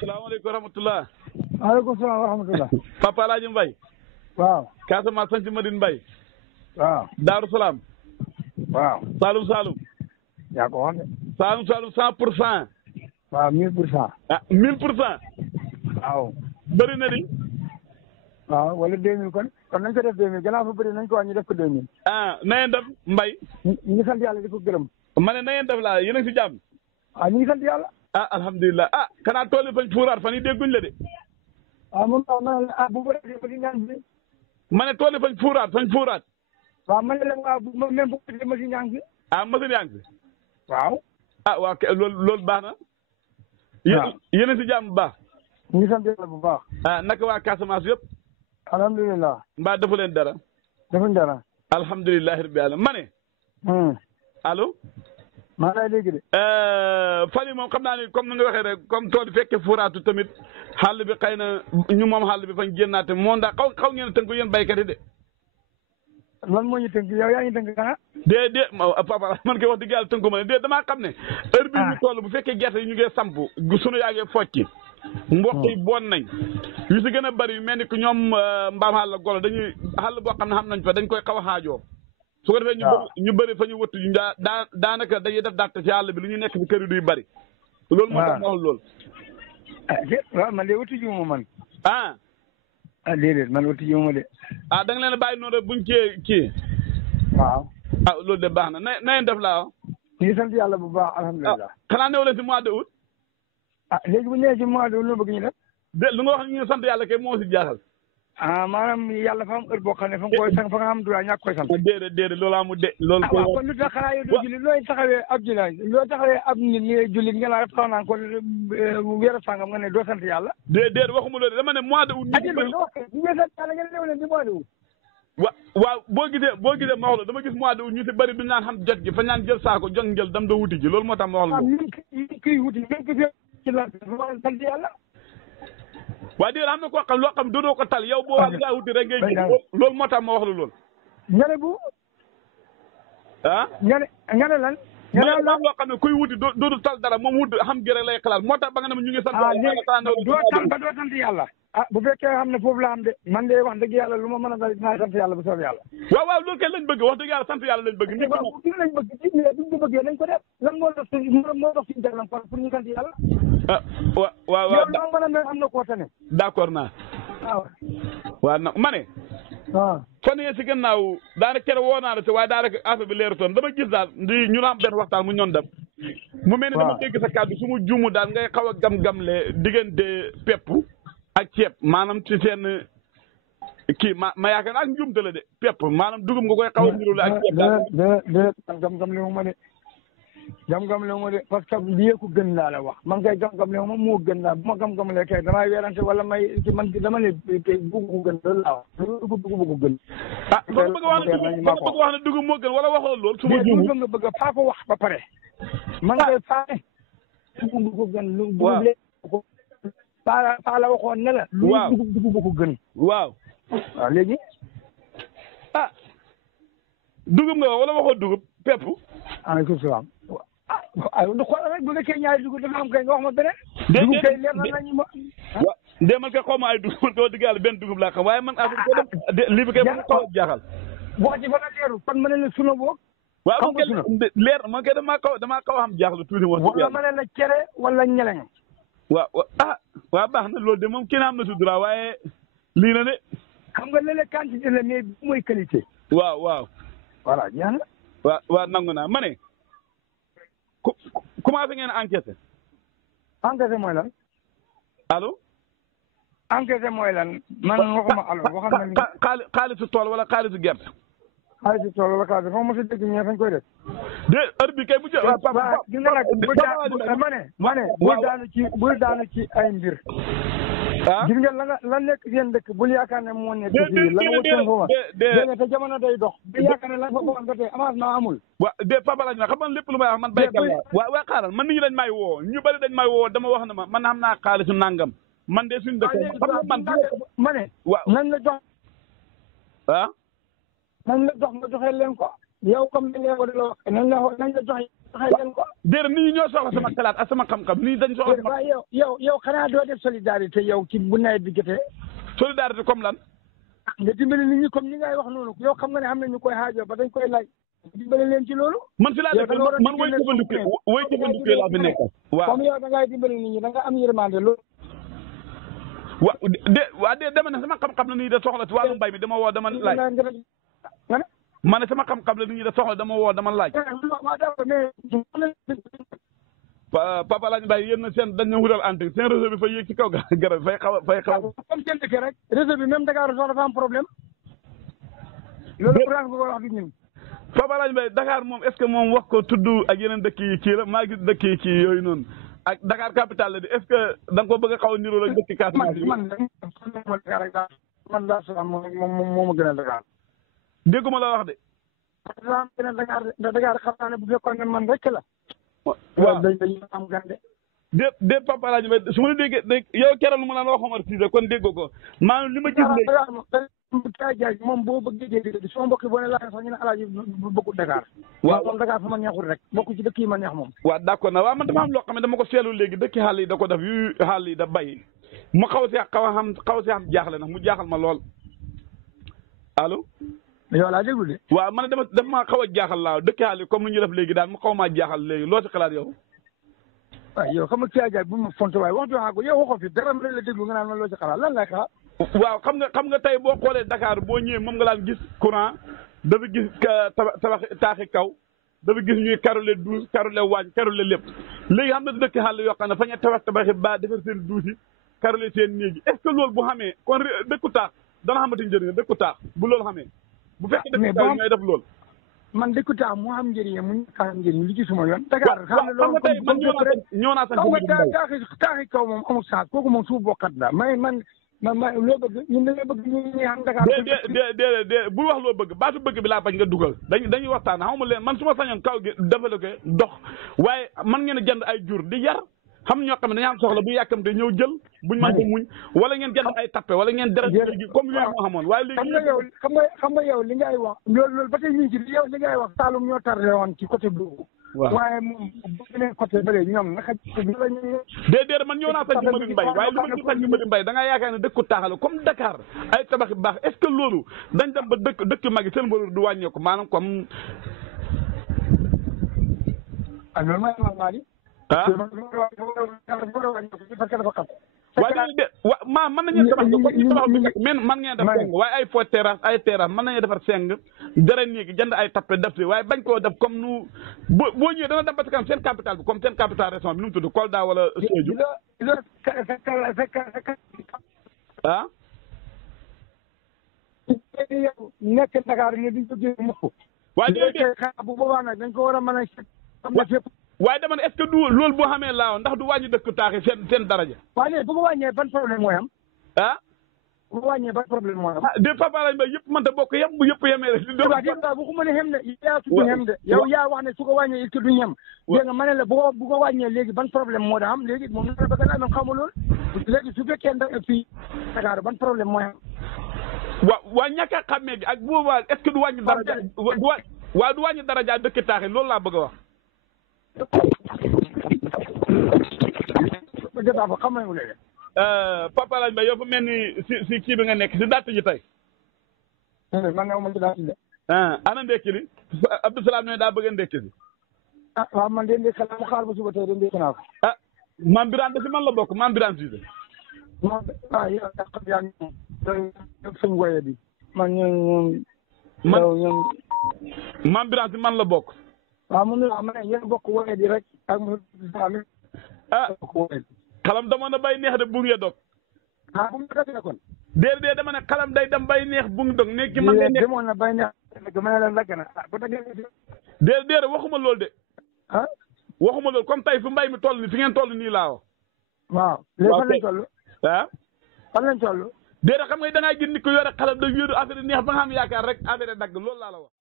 salaamaaleykum wa rahmatulah. maaleykum salaam wa rahmatulah. Papa El Hadj Mbaye. waaw. Casamance sant Madine Mbaye. waaw. Daaru Salaam. waaw. Saalum Saalum. yaa ko wax de. Saalum Saalum 100%. waaw 1000%. ah 1000%. waaw. bëri na di. waaw wala 2000 kon nañ ko def 2000 gannaaw fa bëri nañ ko wàññi def ko 2000. ah na ngeen def Mbaye. ñu ngi sant yàlla di ko gërëm. ma ne na ngeen def laa yéen a ngi si jàmm. ñu ngi sant yàlla. alhamdulilah kanaa tool yi fañ fuuraat fan yi dégguñ la de. moom bu bëri ba di ñaan bi. ma ne tool yi fañ fuuraat. waaw man la waaw même bu bëri ma si ñaan bi. machine yaa ngi fi. waaw. waaw loolu baax na. waaw yéen a si jàmm bu baax. ñu ngi sant yàlla bu baax. naka waa Casamance yëpp. alhamdulilah. mbaa defu leen dara. defuñ dara. alhamdulilah rabbi alamin ma ne. allo. maa ngi lay dégg de. fan yi moom xam naa ni comme ni nga waxee rek comme tool yi fekkee fuuraatu tamit xàll bi xëy na ñu moom xàll bi fañ génnaate moom daa xaw ngeen a tënk yéen baykat yi de. lan moo ñu tënk yow yaa ñu tënk kana. déedéet papa man koy wax dëgg yàlla tënku ma ne déedéet damaa xam ne. heure bii ñu toll bu fekkee gerte yi ñu ngi samp sunu yaa ngi focci. mboq yi bon nañ. yu si gën a bëri yu mel ni que ñoom mbaam xàll golo dañuy xàll boo xam ne xam nañ fa dañ koy xaw a xaajoo. su ko defee ñu bëri fa ñu wëttu daanaka dañuy def dàtt ci àll bi lu ñu nekk ci kër yi duy bëri. loolu moo tax ma wax loolu. waaw man de wëttu jiw ma man. déedéet man wëttu jiw ma de. da nga leen a bàyyi noonu rek buñ kii. waaw. loolu de baax na na ngeen def laa ñu ngi sant yàlla bu baax alhamdulilah. xanaa néew leen si mois de août. léegi bu ñëwee si mois de août lu bëgg ñu def. lu nga wax ñu sant yàlla kay moo si jaaxal. maanaam yàlla fa am heure boo xam ne fa nga koy sant fa nga am droit ñàkk koy sant. déedéet loolu amul de. loolu koy kon lu tax xanaa yow doo jullit looy taxawee ab jullit loo taxawee ab nit ñi jullit nga naa def xaw naa ko weeru sàngam nga ne doo sant yàlla. déedéet waxuma loolu dama ne mois de août. ñu ngi sant yàlla ngeen ne leen di mois de août. waaw boo gisee ma wax la dama gis mois de août ñu si bëri du naan xam jot gi fa ñaan jël saako jot njël dam doo wuti ji loolu moo tax ma wax la. kii wuti ngeen ko fi ci la sant yàlla. waaye déedéet xam na koo xam loo xam doodoo ko tal yow boo wax ngaa wuti rek ngay gis loolu moo tax ma wax la loolu. nga ne bu. nga ne lan. nga ne lan loo xam ne kuy wuti doodu tal dara moom wuti xam gi rek lay xalaat moo tax ba nga ne ñu ngi sant. doo sant yàlla. bu fekkee xam ne foofu la am de man de wax dëgg yàlla lu ma mën a dal dinaa sant yàlla bu soobee yàlla. waaw loolu kay lañ bëgg wax dëgg yàlla sant yàlla lañ bëgg. waaw lañ bëgg ci buñ ko bëggee nañ ko def lan moo dox suñu gàllankoor pour ñu sant yàlla. waaw yow loo mën a mel am na koo tane. d'accord naa. waaw nag ma ne. fan yii si gannaaw daanaka keroog woo naa la si waaye daanaka affaire bi leerutoon dama gis daal ñu am benn waxtaan mu ñoon dem. mu mel ni dama dégg sa kàddu su mu juumu daal ngay xaw a gam-gamle diggante pepp ak ceeb maanaam ci seen kii ma yaakaar ak njuumte la de pepp maanaam dugub nga koy xaw a nirule ak ceeb daal. de gam-gam le ma de gam-gam le ma de parce que lii ko gën laa la wax man kay gam-gam le ma moo gën laa bu ma gam-gam le kay damay weerante wala may ci man dama ne bugg ko gën loolu laa wax dugub ko gën. kon bëgg wax ne dugub moo gën wala waxoo loolu. su ma juumee nga bëgg faa ko wax ba pare. man kay faa ne dugub ko gën lu dugub le ko faa la waxoon ne la. waaw dugub ko gën. waaw léegi. dugub nga wala waxoo dugub pepp. aleykum salaam. lu xool rek bu fekkee ñaari dugub dafa am kay nga wax ma beneen. dugub kay leer na nañu ma. de man kay xaw ma ay dugub man kay wax dëgg yàlla benn dugub laa xam waaye man affaire ko def lii bi kay man xaw a jaaxal. boo ci fa la leeru kon ma ne la suna boog. waaw leer man kay damaa xaw a xam jaaxle tuuti wax dëgg yàlla. wala ma ne la cere wala ñeleñ. waaw baax na loolu de moom kenn am na si droit waaye lii na de. xam nga léeg-léeg quantité la mais mooy qualité. waaw. voilà jeex na. waaw nangu naa ma ne. commencé ngeen enquête. enquête mooy lan. allo. enquête mooy lan. man waxuma allo waxam na. xaalisu tool wala xaalisu gerte. xaalisu tool wala xaalisu foofu mos a dégg ñee fañ koy def. de heure bi kay bu jë. waaw gis nga nag bul daanu ci ay mbir. gis nga la nekk seen dëkk bul yaakaar ne moo nekk fii la nga wutoon foofa dégg te jamono day dox bul yaakaar ne la nga fa ba tey avancement amul. waaw de Papa laaj na xam man lépp lu may wax man béykat la waaw xaaral man nit ñi dañ may woo ñu bëri dañ may woo dama wax ne man xam naa xaalisu nangam man de suñu dëkk man ma ne waaw nañ la jox nañ la jox nga joxe leen ko yow comme ni nga ko di la wax nañ la joxe déedéet nit ñi ñoo soxla sama xalaat ak sama xam-xam nit ñi dañ soxla. waaw yow xanaa doo def solidarité yow ci bu nawet bi jotee. solidarité comme lan. nga dimbali nit ñi comme ñi ngay wax noonu yow xam nga ne am na ñu koy xaajoo ba dañ koy laaj dimbali leen ci loolu. man si laa dëkk man way jëfandiku laa fi nekk. waaw comme yow da ngay dimbali nit ñi da nga am yërmande loolu. waa dama ne sama xam-xam la nit ñi da soxla si wàllu mbay mi dama woo dama laaj. ma ne sama xam-xam la nit ñi da soxla dama woo dama laaj. Papa Alaaji Mbaye yéen na seen dañ na wutal antenne seen réseau bi fay yéeg ci kaw garab fay xaw a. comme seen dëkk rek réseau bi même Dakar sax dafa am problème. loolu pour nga ko wax bi ñun. Papa Alaaji Mbaye Dakar moom est ce que moom wax ko tudd ak yeneen dëkk yi kii la maa gis dëkk yi kii yooyu noonu ak Dakar capital la di est ce que da nga ko bëgg a xaw a niroo ak dëkk Casamance. man daal salaam moom ma gën a Dakar. dégguma la wax de. daal gën a Dakar xam naa ne bu fekkoon ne man rek la. waaw dañuy am gande. déet Papa Alaaji Mbaye su ma la déggee yow keroog lu ma naan wax Omar Cissé kon déggoo ko maanaam li ma gis léegi. moom boo bëggee dégg sama mbokk boo ne laa sax ñu ne Alaaji bëggul Dakar. waaw moom Dakar fa ma neexul rek bokk ci dëkk yi ma neex moom. waaw d'accord na waaw man dafa am loo xam ne dama ko seetlu léegi dëkki xaal yi da ko def yu xaal yi da bay mu xaw si xam jaaxle nag mu jaaxal ma lool allo. yow laa déglu de. waaw man dafa maa xaw a jaaxal laaw dëkki xaal yi comme ni ñu def léegi daal mu xaw maa jaaxal léegi loo si xalaat yow. waaw yow xam nga Kya Dia bu ma fonte waaye wax dëgg ko yow waxoo fi dara ma la déglu nga naan loo ci xalaat lan lay xalaat. waaw xam nga tey boo xoolee Dakar boo ñëwee moom nga daan gis courant dafa gis tabax taaxi kaw dafa gis ñuy karole douche karole waañ karole lépp léegi xam nga dëkk xàll yoo xam ne fa ñu tabaxi ba defar seen douche yi karole seen néeg yi est ce que loolu bu xamee kon dëkku taax dana xamante njëriñ dëkku taax bu loolu xamee bu fekkee dëkku taax ñooy def loolu. man dëkku taax mu xam njëriñ mu ñàkk a am njëriñ li ci suma yoon. Dakar xam nga tey man ñëw naa sax taaxi kaw moom amul sax kooku moom suuf bokkat la man loo bëgg ñun dañoo bëgg ñu xam Dakar. déedéet bul wax loo bëgg baatu bëgg bi laa bañ nga dugal dañuy waxtaan xaw ma leen man su ma sañoon kaw gi développé dox waaye man ngeen a jënd ay jur di yar xam ñoo xam ne dañoo am soxla bu yàkkamte ñëw jël buñ mën ko muñ wala ngeen jënd ay tappe wala ngeen deret gi comme yooyu moo xamoon waaye léegi xam nga yow li ngay wax loolu ba tey ñu ngi ci yow li ngay wax Saloum ñoo tardé woon ci côté boobu. waaw waaye moom bu beneen côté bële ñoom naka déedéet man ñëw naa sañ ci Madi Mbaye waaye li ma gis sañ ci Madi Mbaye da ngaa yaakaar ne dëkku taaxal comme Dakar ay tabax baax est ce que loolu dañ dem ba dëkk mag yi seen valeur du wàññeeku maanaam comme loolu mooy normal yi. ah waaye de mën nañu tabax comme ñu tabax bi man ngeen def seng waaye ay fo terrasse ay terrasse mën nañu defar seng dara néegi jënd ay tappe def si waaye bañ koo def comme nu boo ñëwee dana dem ba ci kanam seen capital bi comme seen capital région bi nu mu tudd Kolda wala Sédhiou ah nekk Dakar ne duñ ko jël mukk waaye bu boobaa nag dañ ko war a mën a waaye dama ne est ce que du loolu boo xamee laaw ndax du wàññi dëkk taax yi seen daraja. waaye léegi bu ko wàññee ban problème mooy am. ah. bu ko wàññee ban problème mooy am. ah de Papa Alaaji Mbaye yëpp mënta bokk yëpp yemee rek. waaw dégg nga waxuma ne xem de yaa tudd xem de. yow yaa wax ne su ko wàññee est-ce que du ñem. dégg nga ma ne la bu ko wàññee léegi ban problème moo da am léegi moom la bëgg naa am xamu loolu. léegi su fekkee ndax fii Dakar ban problème mooy am. waa ñàkk a xàmmee gi ak bu boobaa est ce que du wàññi daraja du wàññi daraja dëkk taax yi loolu laa bëgg a wax. Papa Alaaji Mbaye yow fa mel ni si kii bi nga nekk si dàtt ji tey. man nga ma ci dàtt ji. ana ndekki li Abdou Salaam ne daa bëgg a ndekki si. waaw man de ndekki la mu xaar ba suba tey de ndekki naa ko. Maam Birane de si man la bokk Maam Birane Cissé. yow yaa ngi moom suñu woyee bi. man Maam Birane si man la bokk. waaw man ma ne yéen bokk woyee di rek ak mu xalam dama na bay neex de bu ngi dog. bu mu dogee kon. déedéet dama ne xalam day dem bay neex bu ngi dog nekk ci man ngay neex. demoon na bay neex ma ne la lagg na bu dogee. déedéet waxuma loolu de. waxuma loolu comme tey fu mbay mi toll nii fi ngeen toll nii laa wax. waaw léegi fan lañ toll. fan lañ toll. déedéet xam nga da ngaa gis nit ko yore xalam da yóodu affaire neex ba nga xam yaakaar rek affaire dagg loolu laa la wax.